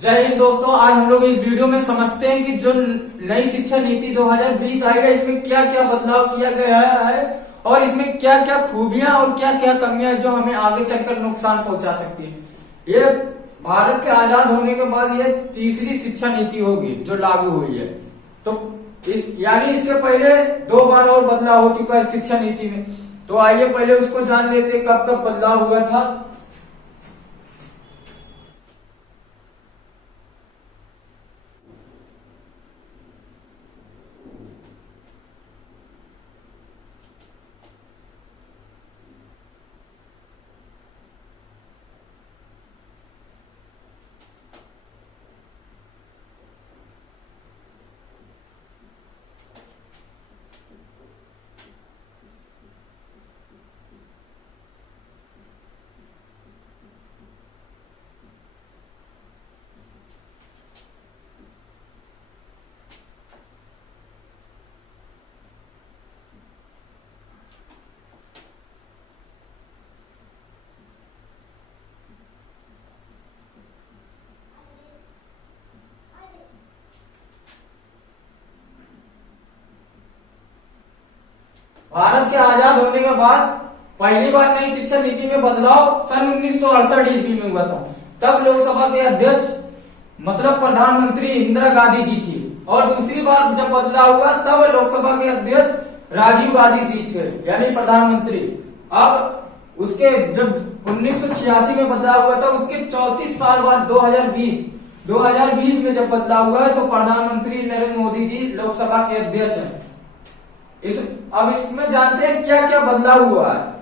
जय हिंद दोस्तों। आज हम लोग इस वीडियो में समझते हैं कि जो नई शिक्षा नीति 2020 आई है इसमें क्या क्या बदलाव किया गया है और इसमें क्या क्या खूबियां और क्या क्या कमियां जो हमें आगे चलकर नुकसान पहुंचा सकती है। ये भारत के आजाद होने के बाद ये तीसरी शिक्षा नीति होगी जो लागू हुई है। तो यानी इसके पहले 2 बार और बदलाव हो चुका है शिक्षा नीति में। तो आइए पहले उसको जान लेते हैं कब कब बदलाव हुआ था। भारत के आजाद होने के बाद पहली बार नई शिक्षा नीति में बदलाव सन 1968 ईस्वी में हुआ था। तब लोकसभा के अध्यक्ष मतलब प्रधानमंत्री इंदिरा गांधी जी थी और दूसरी बार जब बदलाव हुआ तब लोकसभा के अध्यक्ष राजीव गांधी जी थे यानी प्रधानमंत्री। अब उसके जब 1986 में बदलाव हुआ था उसके 34 साल बाद 2020 में जब बदलाव हुआ है तो प्रधानमंत्री नरेंद्र मोदी जी लोकसभा के अध्यक्ष हैं। अब इसमें जानते हैं क्या क्या बदलाव हुआ है।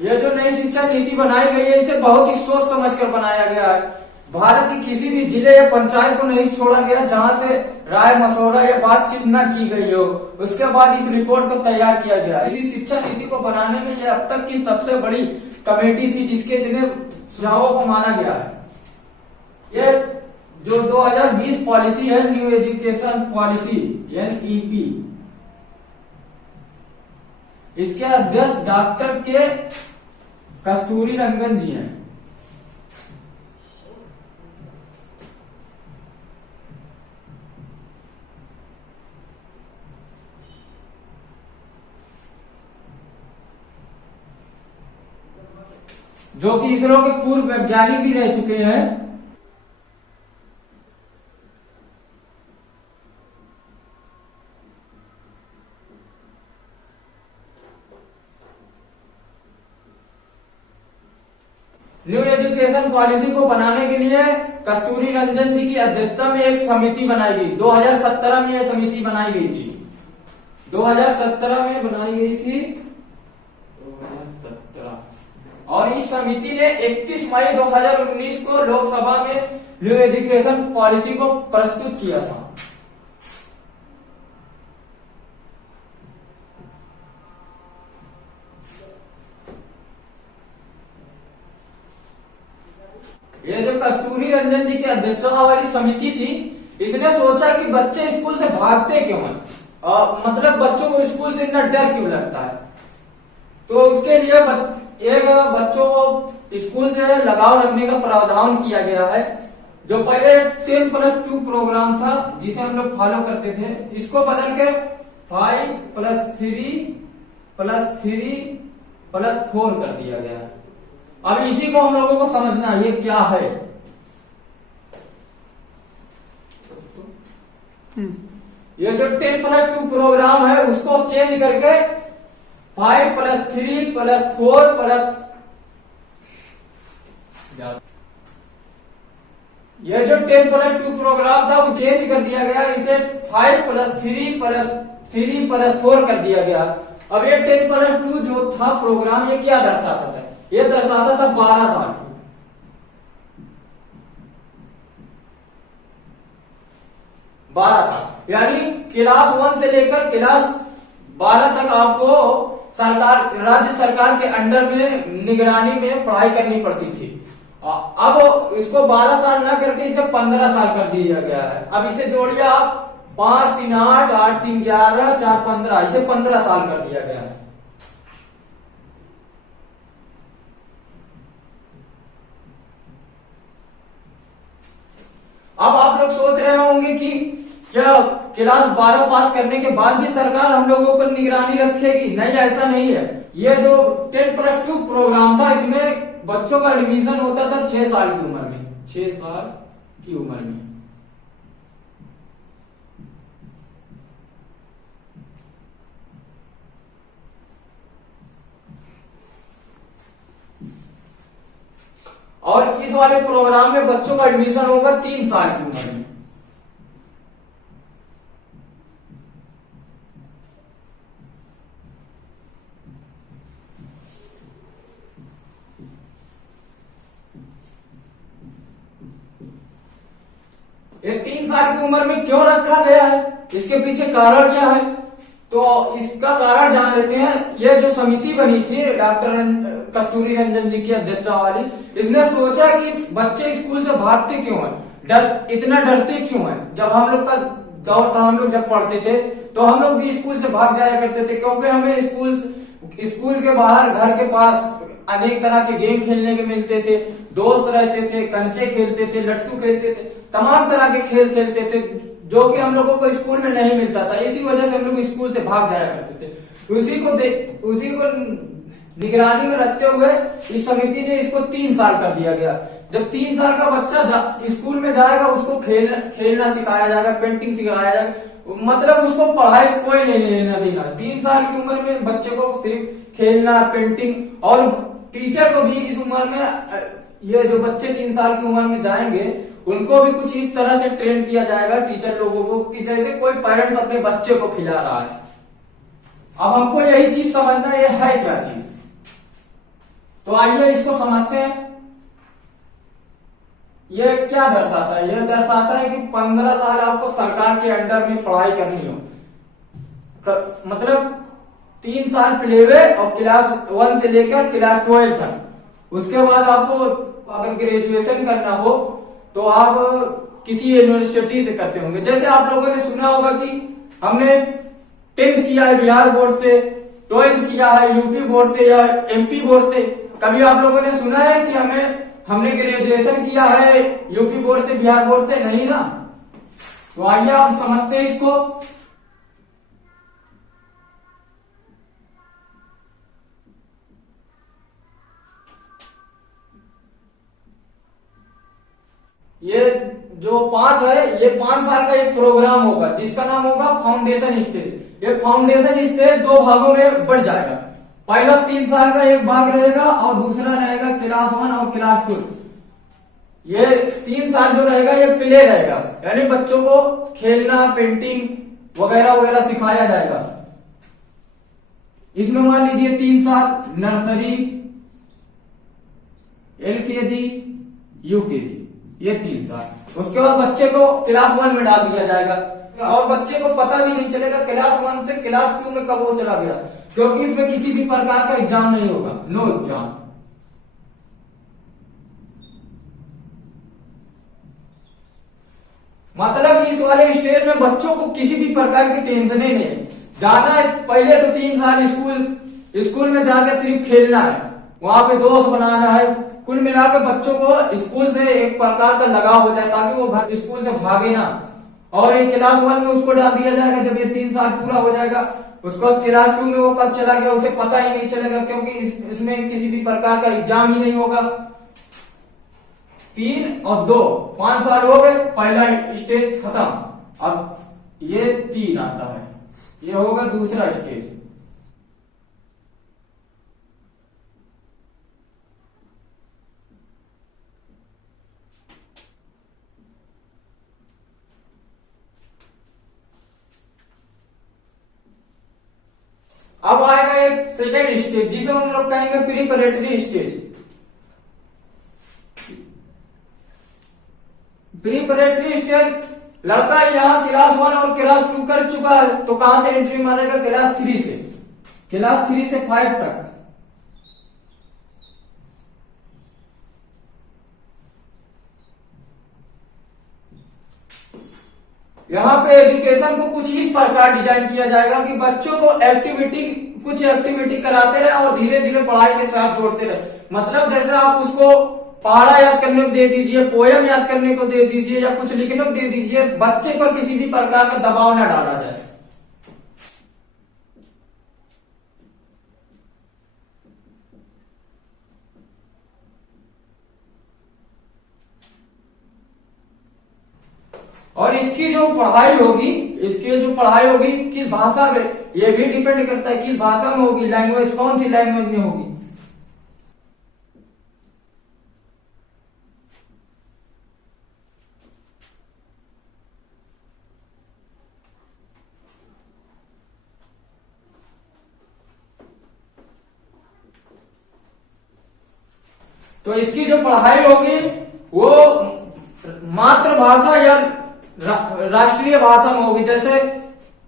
यह जो नई शिक्षा नीति बनाई गई है इसे बहुत ही सोच समझ कर बनाया गया है। भारत के किसी भी जिले या पंचायत को नहीं छोड़ा गया जहां से राय मशवरा या बातचीत न की गई हो। उसके बाद इस रिपोर्ट को तैयार किया गया। इसी शिक्षा नीति को बनाने में यह अब तक की सबसे बड़ी कमेटी थी जिसके जिन्हें सुझावों को माना गया है। यह जो 2020 पॉलिसी है न्यू एजुकेशन पॉलिसी NEP, इसके अध्यक्ष डॉक्टर के कस्तूरी रंगन जी हैं। जो कि इसरो के पूर्व वैज्ञानिक भी रह चुके हैं। न्यू एजुकेशन पॉलिसी को बनाने के लिए कस्तूरी रंजन जी की अध्यक्षता में एक समिति बनाई गई। 2017 में यह समिति बनाई गई थी। 2017 में बनाई गई थी 2017 और इस समिति ने 31 मई 2019 को लोकसभा में न्यू एजुकेशन पॉलिसी को प्रस्तुत किया था। ये जो कस्तूरी रंजन जी की अध्यक्षता वाली समिति थी इसने सोचा कि बच्चे स्कूल से भागते क्यों हैं मतलब बच्चों को स्कूल से इतना डर क्यों लगता है। तो उसके लिए एक बच्चों को स्कूल से लगाव रखने का प्रावधान किया गया है। जो पहले 10+2 प्रोग्राम था जिसे हम लोग फॉलो करते थे इसको बदल के 5+3+3+4 कर दिया गया है। अब इसी को हम लोगों को समझना है ये क्या है। ये जो 10+2 प्रोग्राम है उसको चेंज करके 5+3+4+ ये जो 10+2 प्रोग्राम था वो चेंज कर दिया गया। इसे 5+3+3+4 कर दिया गया। अब ये 10+2 जो था प्रोग्राम ये क्या दर्शाता था? ये दर्शाता था 12 साल। 12 साल यानी क्लास 1 से लेकर क्लास 12 तक आपको राज्य सरकार के अंडर में निगरानी में पढ़ाई करनी पड़ती थी। अब इसको 12 साल ना करके इसे 15 साल कर दिया गया है। अब इसे जोड़िए आप 5 3 8 8 3 11 4 15 इसे 15 साल कर दिया गया है। सोचेंगे कि क्या क्लास 12 पास करने के बाद भी सरकार हम लोगों पर निगरानी रखेगी? नहीं, ऐसा नहीं है। ये जो 10+2 प्रोग्राम था, इसमें बच्चों का एडमिशन होता था 6 साल की उम्र में, 6 साल की उम्र में। और इस वाले प्रोग्राम में बच्चों का एडमिशन होगा 3 साल की उम्र में। ये 3 साल की उम्र में क्यों रखा गया है, इसके पीछे कारण क्या है? तो इसका कारण जान लेते हैं। ये जो समिति बनी थी डॉक्टर कस्तूरी रंजन जी की अध्यक्षता वाली, इसने सोचा कि बच्चे स्कूल से भागते क्यों हैं, इतना डरते क्यों हैं। जब हम लोग का दौर था, हम लोग जब पढ़ते थे तो हम लोग भी स्कूल से भाग जाया करते थे, क्योंकि हमें स्कूल के बाहर घर के पास अनेक तरह के गेम खेलने के मिलते थे, दोस्त रहते थे, कंचे खेलते थे, लट्टू खेलते थे, तमाम तरह के खेल खेलते थे जो कि हम लोगों को स्कूल में नहीं मिलता था। इसी वजह से हम लोग स्कूल से भाग जाया करते थे। उसी को निगरानी में रखते हुए इस समिति ने इसको 3 साल कर दिया गया। जब 3 साल का बच्चा स्कूल में जाएगा, उसको खेलना सिखाया जाएगा, पेंटिंग सिखाया जाएगा, मतलब उसको पढ़ाई से कोई नहीं लेना देना। 3 साल की उम्र में बच्चे को सिर्फ खेलना, पेंटिंग, और टीचर को भी इस उम्र में, ये जो बच्चे 3 साल की उम्र में जाएंगे उनको भी कुछ इस तरह से ट्रेन किया जाएगा टीचर लोगों को कि जैसे कोई पेरेंट्स अपने बच्चे को खिला रहा है। अब हमको यही चीज समझना है, ये है क्या चीज। तो आइए इसको समझते हैं। ये क्या दर्शाता है? ये दर्शाता है कि 15 साल आपको सरकार के अंडर में पढ़ाई करनी हो, मतलब 3 साल प्लेवे और क्लास 1 से लेकर क्लास 12 तक। उसके बाद आपको अगर ग्रेजुएशन करना हो तो आप किसी यूनिवर्सिटी से करते होंगे। जैसे आप लोगों ने सुना होगा कि हमने 10th किया है बिहार बोर्ड से, 12th किया है यूपी बोर्ड से या एमपी बोर्ड से। कभी आप लोगों ने सुना है कि हमने ग्रेजुएशन किया है यूपी बोर्ड से, बिहार बोर्ड से? नहीं ना। तो आइए आप समझते हैं इसको। ये जो 5 है, ये 5 साल का एक प्रोग्राम होगा जिसका नाम होगा फाउंडेशन स्टेज। ये फाउंडेशन स्टेज 2 भागों में बढ़ जाएगा। पहला 3 साल का एक भाग रहेगा और दूसरा रहेगा क्लास 1 और क्लास 2। ये 3 साल जो रहेगा ये प्ले रहेगा, यानी बच्चों को खेलना, पेंटिंग वगैरह वगैरह सिखाया जाएगा। इसमें मान लीजिए 3 साल नर्सरी, LKG, UKG, ये 3 साल। उसके बाद बच्चे को क्लास 1 में डाल दिया जाएगा और बच्चे को पता भी नहीं चलेगा क्लास 1 से क्लास 2 में कब वो चला गया, क्योंकि इसमें किसी भी प्रकार का एग्जाम नहीं होगा, नो एग्जाम। मतलब इस वाले स्टेज में बच्चों को किसी भी प्रकार की टेंशन नहीं है। जाना है पहले तो 3 साल स्कूल में जाकर सिर्फ खेलना है, वहां पे दोस्त बनाना है। कुल मिलाकर बच्चों को स्कूल से एक प्रकार का लगाव हो जाए ताकि वो स्कूल से भागे ना। और एक क्लास 1 में उसको डाल दिया जाएगा। जब ये 3 साल पूरा हो जाएगा उसको क्लास 2 में वो कब चला गया उसे पता ही नहीं चलेगा, क्योंकि इसमें किसी भी प्रकार का एग्जाम ही नहीं होगा। 3 और 2 5 साल हो गए, पहला स्टेज खत्म। अब ये 3 आता है, ये होगा दूसरा स्टेज। अब आएगा एक सेकेंड स्टेज जिसे हम लोग कहेंगे प्रीपरेटरी स्टेज। प्रीपरेटरी स्टेज, लड़का यहाँ क्लास 1 और क्लास 2 कर चुका है तो कहां से एंट्री मारेगा? क्लास 3 से, क्लास 3 से 5 तक। यहाँ पे एजुकेशन को कुछ इस प्रकार डिजाइन किया जाएगा कि बच्चों को कुछ एक्टिविटी कराते रहे और धीरे धीरे पढ़ाई के साथ जोड़ते रहे। मतलब जैसे आप उसको पहाड़ा याद करने को दे दीजिए, पोयम याद करने को दे दीजिए या कुछ लिखने को दे दीजिए, बच्चे पर किसी भी प्रकार का दबाव न डाला जाए। और इसकी जो पढ़ाई होगी, किस भाषा में, ये भी डिपेंड करता है किस भाषा में होगी, लैंग्वेज कौन सी लैंग्वेज में होगी। तो इसकी जो पढ़ाई होगी वो मातृभाषा या राष्ट्रीय भाषा में होगी। जैसे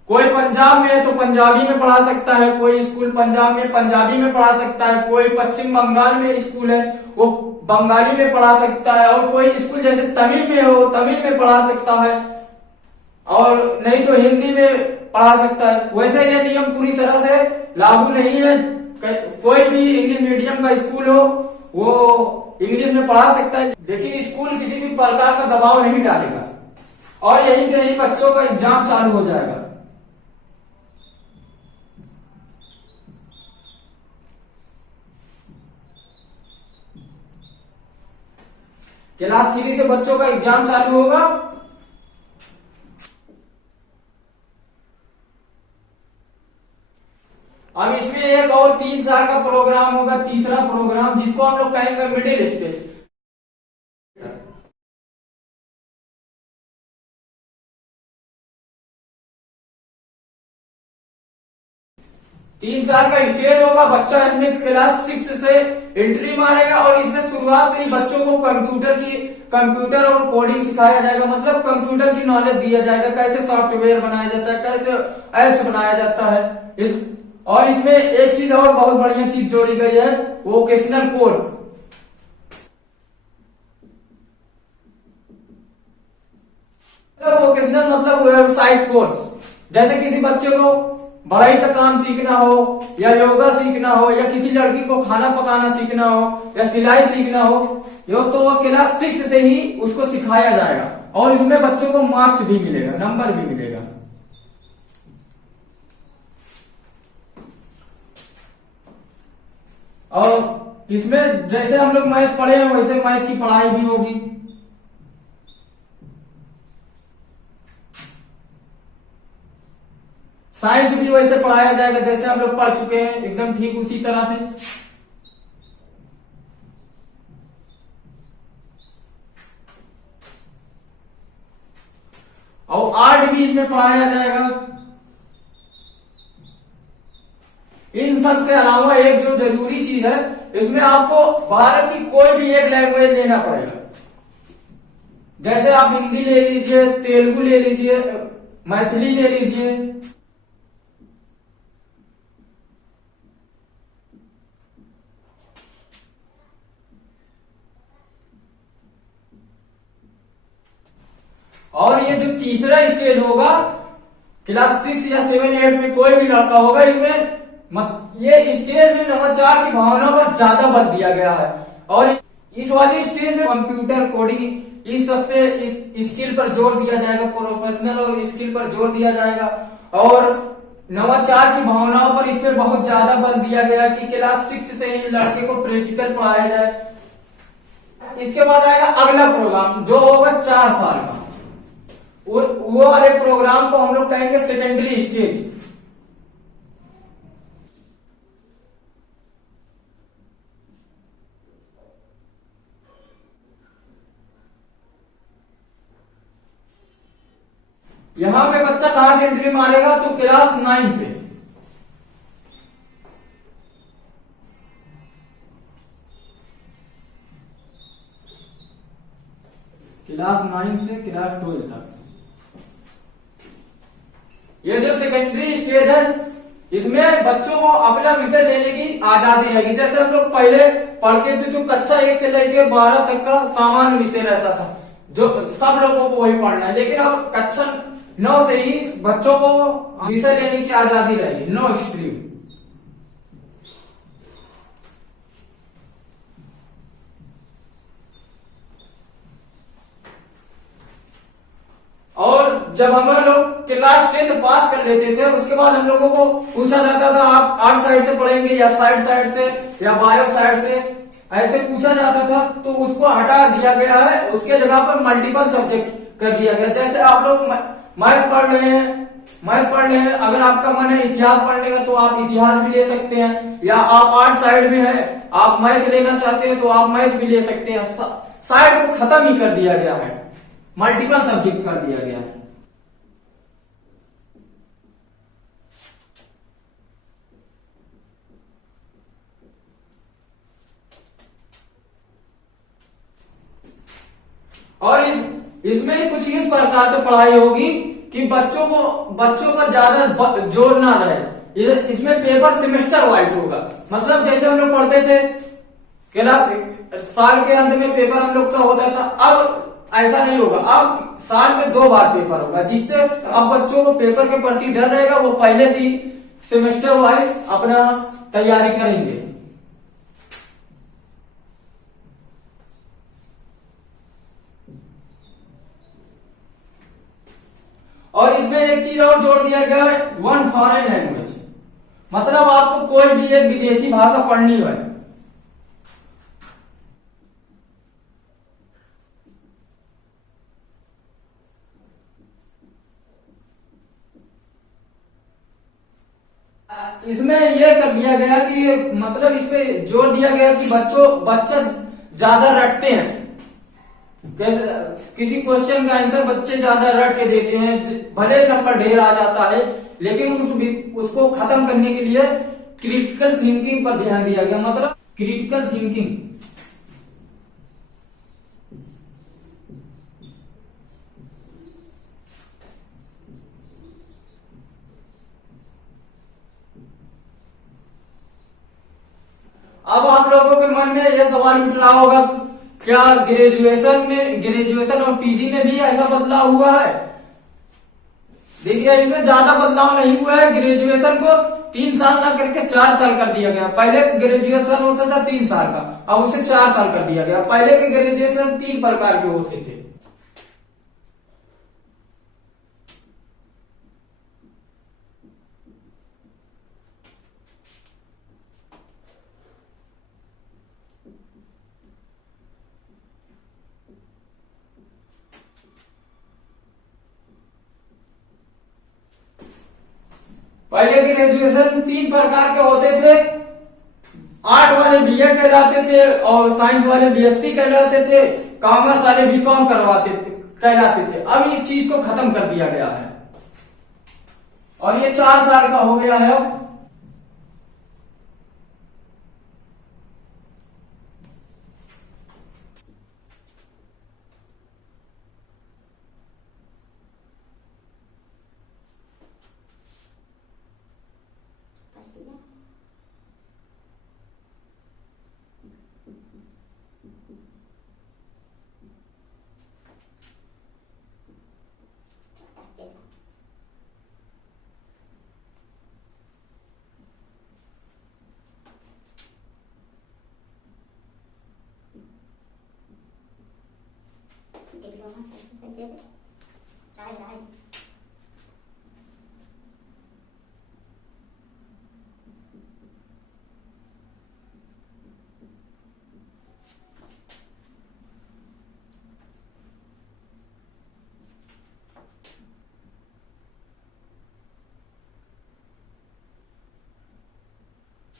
कोई पंजाब में है तो पंजाबी में पढ़ा सकता है, कोई स्कूल पंजाब में पंजाबी में पढ़ा सकता है, कोई पश्चिम बंगाल में स्कूल है वो बंगाली में पढ़ा सकता है, और कोई स्कूल जैसे तमिल में हो तमिल में पढ़ा सकता है, और नहीं तो हिंदी में पढ़ा सकता है। वैसे ये नियम पूरी तरह से लागू नहीं है। कोई भी इंग्लिश मीडियम का स्कूल हो वो इंग्लिश में पढ़ा सकता है, लेकिन स्कूल किसी भी प्रकार का दबाव नहीं डालेगा। और यहीं पे ही बच्चों का एग्जाम चालू हो जाएगा। क्लास 3 से बच्चों का एग्जाम चालू होगा। अब इसमें एक और 3 साल का प्रोग्राम होगा, तीसरा प्रोग्राम, जिसको हम लोग कहेंगे मिडिल स्टेज। 3 साल का स्टेज होगा। बच्चा इसमें क्लास 6 से एंट्री मारेगा और इसमें शुरुआत से ही बच्चों को कंप्यूटर और कोडिंग सिखाया जाएगा। मतलब कंप्यूटर की नॉलेज दिया जाएगा, कैसे सॉफ्टवेयर बनाया जाता है, कैसे एप्स बनाया जाता है। और इसमें एक चीज और बहुत बढ़िया चीज जोड़ी गई है, वोकेशनल कोर्स। वोकेशनल मतलब व्यावसायिक कोर्स। जैसे किसी बच्चे को बढ़ई का काम सीखना हो, या योगा सीखना हो, या किसी लड़की को खाना पकाना सीखना हो, या सिलाई सीखना हो, तो वो क्लास 6 से ही उसको सिखाया जाएगा। और इसमें बच्चों को मार्क्स भी मिलेगा, नंबर भी मिलेगा। और इसमें जैसे हम लोग मैथ पढ़े हैं वैसे मैथ की पढ़ाई भी होगी। साइंस भी वैसे पढ़ाया जाएगा जैसे हम लोग पढ़ चुके हैं, एकदम ठीक उसी तरह से। और आर्ट भी इसमें पढ़ाया जाएगा। इन सब के अलावा एक जो जरूरी चीज है, इसमें आपको भारत की कोई भी एक लैंग्वेज लेना पड़ेगा। जैसे आप हिंदी ले लीजिए, तेलुगु ले लीजिए, मैथिली ले लीजिए। और ये जो तीसरा स्टेज होगा, क्लास 6 या 7, 8 में कोई भी लड़का होगा, इसमें ये स्टेज में नवाचार की भावना पर ज्यादा बल दिया गया है। और इस वाली स्टेज में कंप्यूटर कोडिंग इस सबसे स्किल पर जोर दिया जाएगा, प्रोफेशनल और स्किल पर जोर दिया जाएगा। और नवाचार की भावनाओं पर इसमें बहुत ज्यादा बल दिया गया कि क्लास 6 से ही लड़के को प्रैक्टिकल पढ़ाया जाए। इसके बाद आएगा अगला प्रोग्राम जो होगा 4 साल का। वो वाले प्रोग्राम को हम लोग कहेंगे सेकेंडरी स्टेज। यहां पे बच्चा कहां से एंट्री मारेगा, तो क्लास 9 से। क्लास 9 से क्लास 12 तक। ये जो सेकेंडरी स्टेज है, इसमें बच्चों को अपना विषय लेने की आजादी रहेगी। जैसे हम लोग पहले पढ़ते थे तो कक्षा 1 से लेकर 12 तक का सामान्य विषय रहता था, जो सब लोगों को वही पढ़ना है। लेकिन अब कक्षा 9 से ही बच्चों को विषय लेने की आजादी रहेगी, नो स्ट्रीम। जब हम लोग क्लास 10 पास कर लेते थे, उसके बाद हम लोगों को पूछा जाता था आप आर्ट साइड से पढ़ेंगे या साइड से या बायो साइड से, ऐसे पूछा जाता था। तो उसको हटा दिया गया है, उसके जगह पर मल्टीपल सब्जेक्ट कर दिया गया। जैसे आप लोग मैथ पढ़ रहे हैं, अगर आपका मन है इतिहास पढ़ने का तो आप इतिहास भी ले सकते हैं, या आप आर्ट साइड में है आप मैथ लेना चाहते हैं तो आप मैथ भी ले सकते हैं। साइड को खत्म ही कर दिया गया है, मल्टीपल सब्जेक्ट कर दिया गया है। और इसमें कुछ इस प्रकार से पढ़ाई होगी कि बच्चों पर ज्यादा जोर ना रहे। इसमें पेपर सेमेस्टर वाइज होगा, मतलब जैसे हम लोग पढ़ते थे साल के अंत में पेपर हम लोग का होता था, अब ऐसा नहीं होगा। अब साल में 2 बार पेपर होगा, जिससे अब बच्चों को पेपर के प्रति डर रहेगा, वो पहले से ही सेमेस्टर वाइज अपना तैयारी करेंगे। और इसमें एक चीज और जोड़ दिया गया है, 1 फॉरेन लैंग्वेज, मतलब आपको कोई भी एक विदेशी भाषा पढ़नी है। इसमें यह कर दिया गया कि मतलब इस पे जोर दिया गया कि बच्चे ज्यादा रटते हैं, किसी क्वेश्चन का आंसर बच्चे ज्यादा रट के देते हैं, भले नंबर ढेर आ जाता है, लेकिन उसको खत्म करने के लिए क्रिटिकल थिंकिंग पर ध्यान दिया गया, मतलब क्रिटिकल थिंकिंग। अब आप लोगों के मन में यह सवाल उठ रहा होगा, क्या ग्रेजुएशन और पीजी में भी ऐसा बदलाव हुआ है? देखिए, इसमें ज्यादा बदलाव नहीं हुआ है। ग्रेजुएशन को 3 साल ना करके 4 साल कर दिया गया। पहले ग्रेजुएशन होता था 3 साल का, अब उसे 4 साल कर दिया गया। पहले के ग्रेजुएशन 3 प्रकार के होते थे। पहले के ग्रेजुएशन 3 प्रकार के होते थे। आर्ट वाले बीए कहलाते थे और साइंस वाले बीएससी कहलाते थे, कॉमर्स वाले बीकॉम कहलाते थे। अब इस चीज को खत्म कर दिया गया है और ये 4 साल का हो गया है।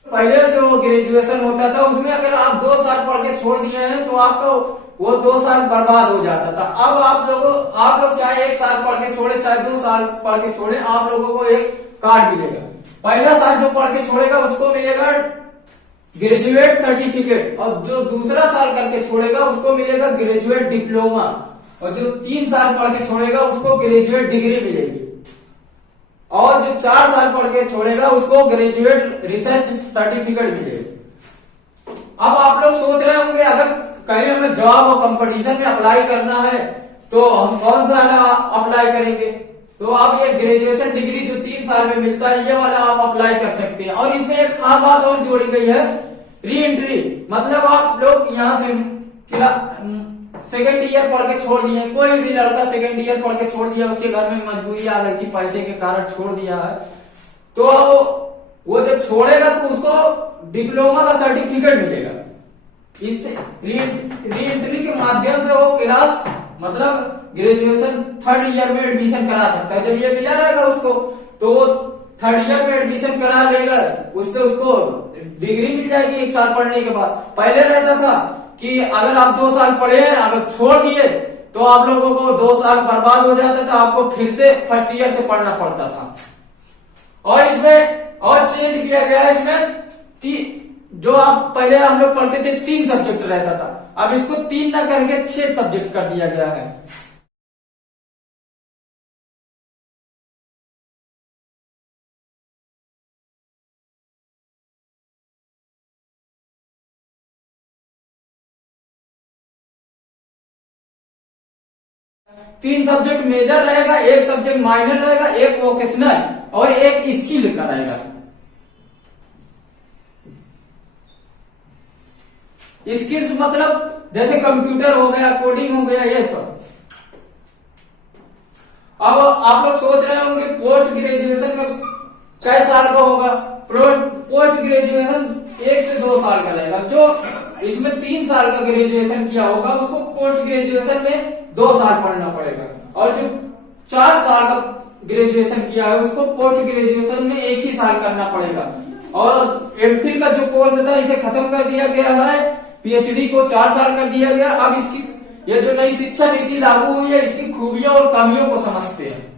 पहले जो ग्रेजुएशन होता था उसमें अगर आप 2 साल पढ़ के छोड़ दिए हैं तो आपका वो 2 साल बर्बाद हो जाता था। अब आप लोग चाहे 1 साल पढ़ के छोड़े चाहे 2 साल पढ़ के छोड़े, आप लोगों को एक कार्ड मिलेगा। पहला साल जो पढ़ के छोड़ेगा उसको मिलेगा ग्रेजुएट सर्टिफिकेट, और जो दूसरा साल करके छोड़ेगा उसको मिलेगा ग्रेजुएट डिप्लोमा, और जो 3 साल पढ़ के छोड़ेगा उसको ग्रेजुएट डिग्री मिलेगी, और जो 4 साल पढ़ के छोड़ेगा उसको ग्रेजुएट रिसर्च सर्टिफिकेट मिलेगा। अब आप लोग सोच रहे होंगे अगर कहीं हमें जॉब और कंपटीशन में अप्लाई करना है तो हम कौन सा अप्लाई करेंगे? तो आप ये ग्रेजुएशन डिग्री जो 3 साल में मिलता है ये वाला आप अप्लाई कर सकते हैं। और इसमें एक खास बात और जोड़ी गई है, री एंट्री, मतलब आप लोग यहाँ से सेकेंड ईयर पढ़ के छोड़ दिए, कोई भी लड़का सेकेंड ईयर पढ़ के छोड़ दिया, उसके घर में मजबूरी आ गई थी, पैसे के कारण छोड़ दिया है, तो वो जब छोड़ेगा तो उसको डिप्लोमा का सर्टिफिकेट मिलेगा। इससे री एंट्री के माध्यम से वो क्लास मतलब ग्रेजुएशन थर्ड ईयर में एडमिशन करा सकता है। जब ये मिला रहेगा उसको तो थर्ड ईयर में एडमिशन करा लेगा, उससे उसको डिग्री मिल जाएगी 1 साल पढ़ने के बाद। पहले रहता था कि अगर आप 2 साल पढ़े हैं, अगर छोड़ दिए तो आप लोगों को 2 साल बर्बाद हो जाता था, आपको फिर से फर्स्ट ईयर से पढ़ना पड़ता था। और इसमें और चेंज किया गया है, इसमें जो आप पहले हम लोग पढ़ते थे 3 सब्जेक्ट रहता था, अब इसको 3 ना करके 6 सब्जेक्ट कर दिया गया है। तीन सब्जेक्ट मेजर रहेगा, 1 सब्जेक्ट माइनर रहेगा, 1 वोकेशनल और 1 स्किल का रहेगा। स्किल्स मतलब जैसे कंप्यूटर हो गया, कोडिंग हो गया, ये सब। अब आप लोग सोच रहे होंगे पोस्ट ग्रेजुएशन में कै साल का होगा। पोस्ट ग्रेजुएशन 1 से 2 साल का रहेगा। जो इसमें 3 साल का ग्रेजुएशन किया होगा उसको पोस्ट ग्रेजुएशन में 2 साल पढ़ना पड़ेगा, और जो 4 साल का ग्रेजुएशन किया है उसको पोस्ट ग्रेजुएशन में 1 ही साल करना पड़ेगा। और एमफिल का जो कोर्स था इसे खत्म कर दिया गया है, पीएचडी को 4 साल कर दिया गया। अब इसकी ये जो नई शिक्षा नीति लागू हुई है, इसकी खूबियों और कमियों को समझते हैं।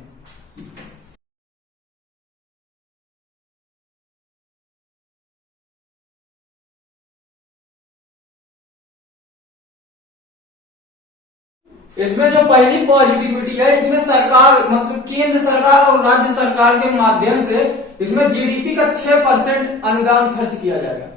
इसमें जो पहली पॉजिटिविटी है, इसमें सरकार मतलब केंद्र सरकार और राज्य सरकार के माध्यम से इसमें जीडीपी का 6% अनुदान खर्च किया जाएगा।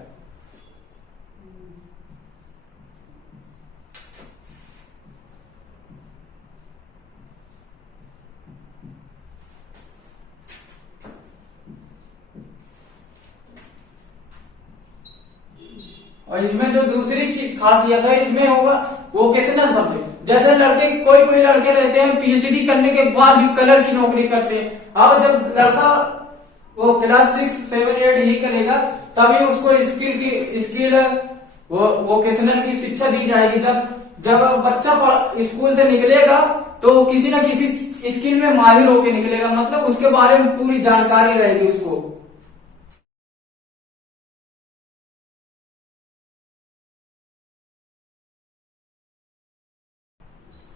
और इसमें जो दूसरी चीज खासियत है, इसमें होगा वोकेशनल सब्जेक्ट। जैसे लड़के कोई लड़के रहते हैं पीएचडी करने के बाद भी कलर की नौकरी करते हैं। अब जब लड़का वो क्लास 6, 7, 8 ही करेगा तभी उसको स्किल वोकेशनल की शिक्षा दी जाएगी। जब बच्चा स्कूल से निकलेगा तो किसी न किसी स्किल में माहिर होके निकलेगा, मतलब उसके बारे में पूरी जानकारी रहेगी उसको।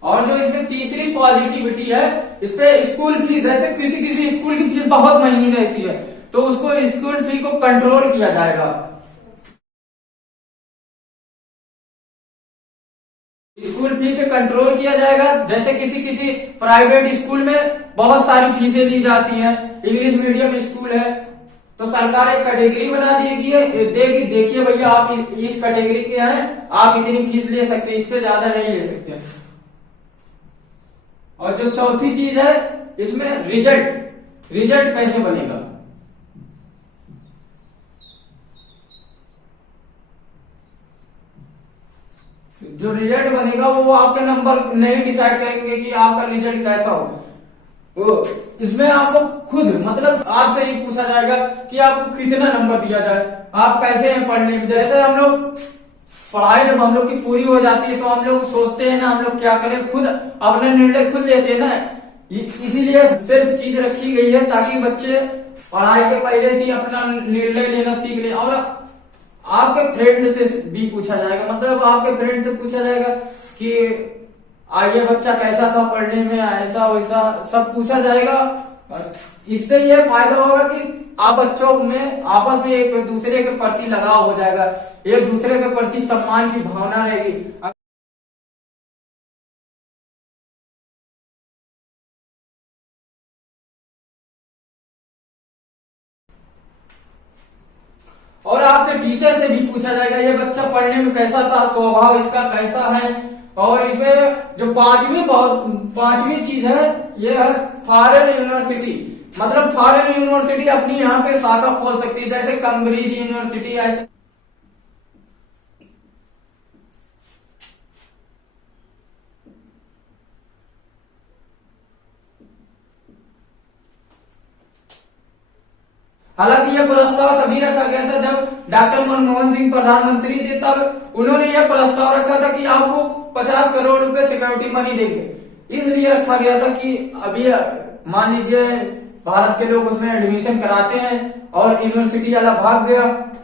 और जो इसमें तीसरी पॉजिटिविटी है, इस पे स्कूल फीस, जैसे किसी स्कूल की फीस बहुत महंगी रहती है तो उसको स्कूल फी को कंट्रोल किया जाएगा। स्कूल फी पे कंट्रोल किया जाएगा। जैसे किसी प्राइवेट स्कूल में बहुत सारी फीसें ली जाती हैं, इंग्लिश मीडियम स्कूल है तो सरकार एक कैटेगरी बना देगी, देखिए भैया आप इस कैटेगरी के हैं, आप इतनी फीस ले सकते, इससे ज्यादा नहीं ले सकते। और जो चौथी चीज है, इसमें रिजल्ट कैसे बनेगा। जो रिजल्ट बनेगा वो आपके नंबर नहीं डिसाइड करेंगे कि आपका रिजल्ट कैसा हो। इसमें आपको खुद मतलब आपसे ही पूछा जाएगा कि आपको कितना नंबर दिया जाए, आप कैसे हैं पढ़ने में। जैसे हम लोग पढ़ाई जब हम लोग की पूरी हो जाती है तो हम लोग सोचते हैं ना हम लोग क्या करें, खुद अपने निर्णय खुद लेते हैं ना। इसीलिए सिर्फ चीज रखी गई है ताकि बच्चे पढ़ाई के पहले से ही अपना निर्णय लेना सीख ले। और आपके फ्रेंड से भी पूछा जाएगा, मतलब आपके फ्रेंड से पूछा जाएगा कि ये बच्चा कैसा था पढ़ने में, ऐसा वैसा सब पूछा जाएगा। इससे यह फायदा होगा कि आप बच्चों में आपस में एक दूसरे के प्रति लगाव हो जाएगा, एक दूसरे के प्रति सम्मान की भावना रहेगी। और आपके टीचर से भी पूछा जाएगा ये बच्चा पढ़ने में कैसा था, स्वभाव इसका कैसा है। और इसमें जो पांचवी चीज है ये है फॉरेन यूनिवर्सिटी। मतलब फॉरेन यूनिवर्सिटी अपनी यहाँ पे शाखा खोल सकती है, जैसे कैम्ब्रिज यूनिवर्सिटी ऐसे। हालांकि यह प्रस्ताव तभी रखा गया था जब डॉक्टर मनमोहन सिंह प्रधानमंत्री थे, तब उन्होंने यह प्रस्ताव रखा था कि आपको 50 करोड़ रुपए सिक्योरिटी मनी देंगे। इसलिए रखा गया था कि अभी मान लीजिए भारत के लोग उसमें एडमिशन कराते हैं और यूनिवर्सिटी वाला भाग गया,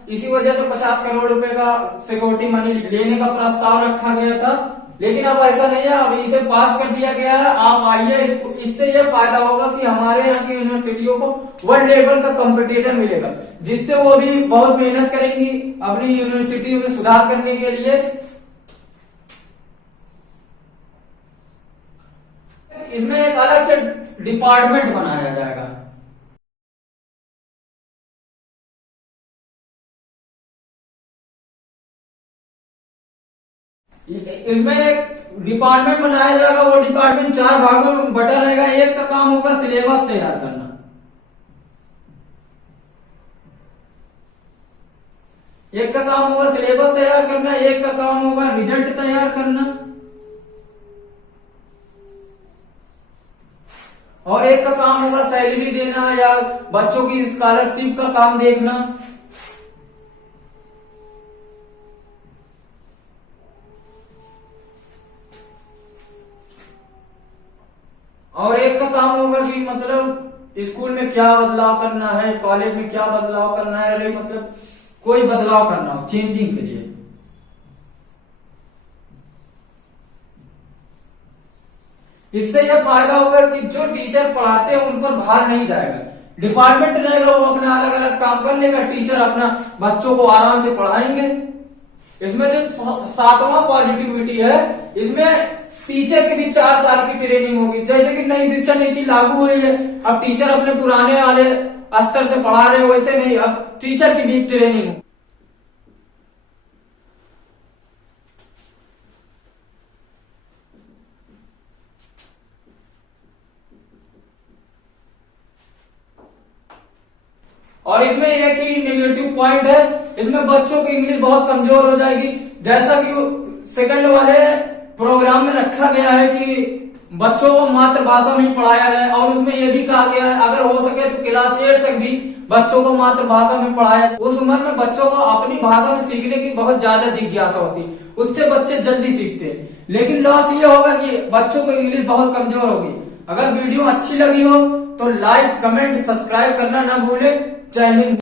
इसी वजह से 50 करोड़ रुपए का सिक्योरिटी मनी लेने का प्रस्ताव रखा गया था। लेकिन अब ऐसा नहीं है, अब इसे पास कर दिया गया है। आप आइए, इससे यह फायदा होगा कि हमारे यहाँ की यूनिवर्सिटियों को वर्ल्ड लेवल का कंपटीटर मिलेगा, जिससे वो भी बहुत मेहनत करेंगी अपनी यूनिवर्सिटी में सुधार करने के लिए। इसमें एक अलग से डिपार्टमेंट बनाया जाएगा। इसमें एक डिपार्टमेंट बनाया जाएगा, वो डिपार्टमेंट 4 भागों में बटा रहेगा। एक का काम होगा सिलेबस तैयार करना, एक का काम होगा सिलेबस तैयार करना, एक का काम होगा रिजल्ट तैयार करना, और एक का काम होगा सैलरी देना या बच्चों की स्कॉलरशिप का काम देखना। और एक का काम होगा कि मतलब स्कूल में क्या बदलाव करना है, कॉलेज में क्या बदलाव करना है, मतलब कोई बदलाव करना हो चेंजिंग के लिए। इससे यह फायदा होगा कि जो टीचर पढ़ाते हैं उन पर भार नहीं जाएगा। डिपार्टमेंट रहेगा, वो अपना अलग अलग काम कर लेगा, टीचर अपना बच्चों को आराम से पढ़ाएंगे। इसमें जो 7वां पॉजिटिविटी है, इसमें टीचर की भी 4 साल की ट्रेनिंग होगी। जैसे कि नई शिक्षा नीति लागू हुई है, अब टीचर अपने पुराने वाले स्तर से पढ़ा रहे हो, वैसे नहीं, अब टीचर की भी ट्रेनिंग हो। और इसमें एक ही नेगेटिव पॉइंट है, इसमें बच्चों की इंग्लिश बहुत कमजोर हो जाएगी। जैसा कि सेकंड वाले प्रोग्राम में रखा गया है कि बच्चों को मातृभाषा में ही पढ़ाया जाए, और उसमें यह भी कहा गया है अगर हो सके तो क्लास 8 तक भी बच्चों को मातृभाषा में पढ़ाया। उस उम्र में बच्चों को अपनी भाषा में सीखने की बहुत ज्यादा जिज्ञासा होती है, उससे बच्चे जल्दी सीखते हैं। लेकिन लॉस ये होगा कि बच्चों को इंग्लिश बहुत कमजोर होगी। अगर वीडियो अच्छी लगी हो तो लाइक, कमेंट, सब्सक्राइब करना ना भूले। जय हिंद।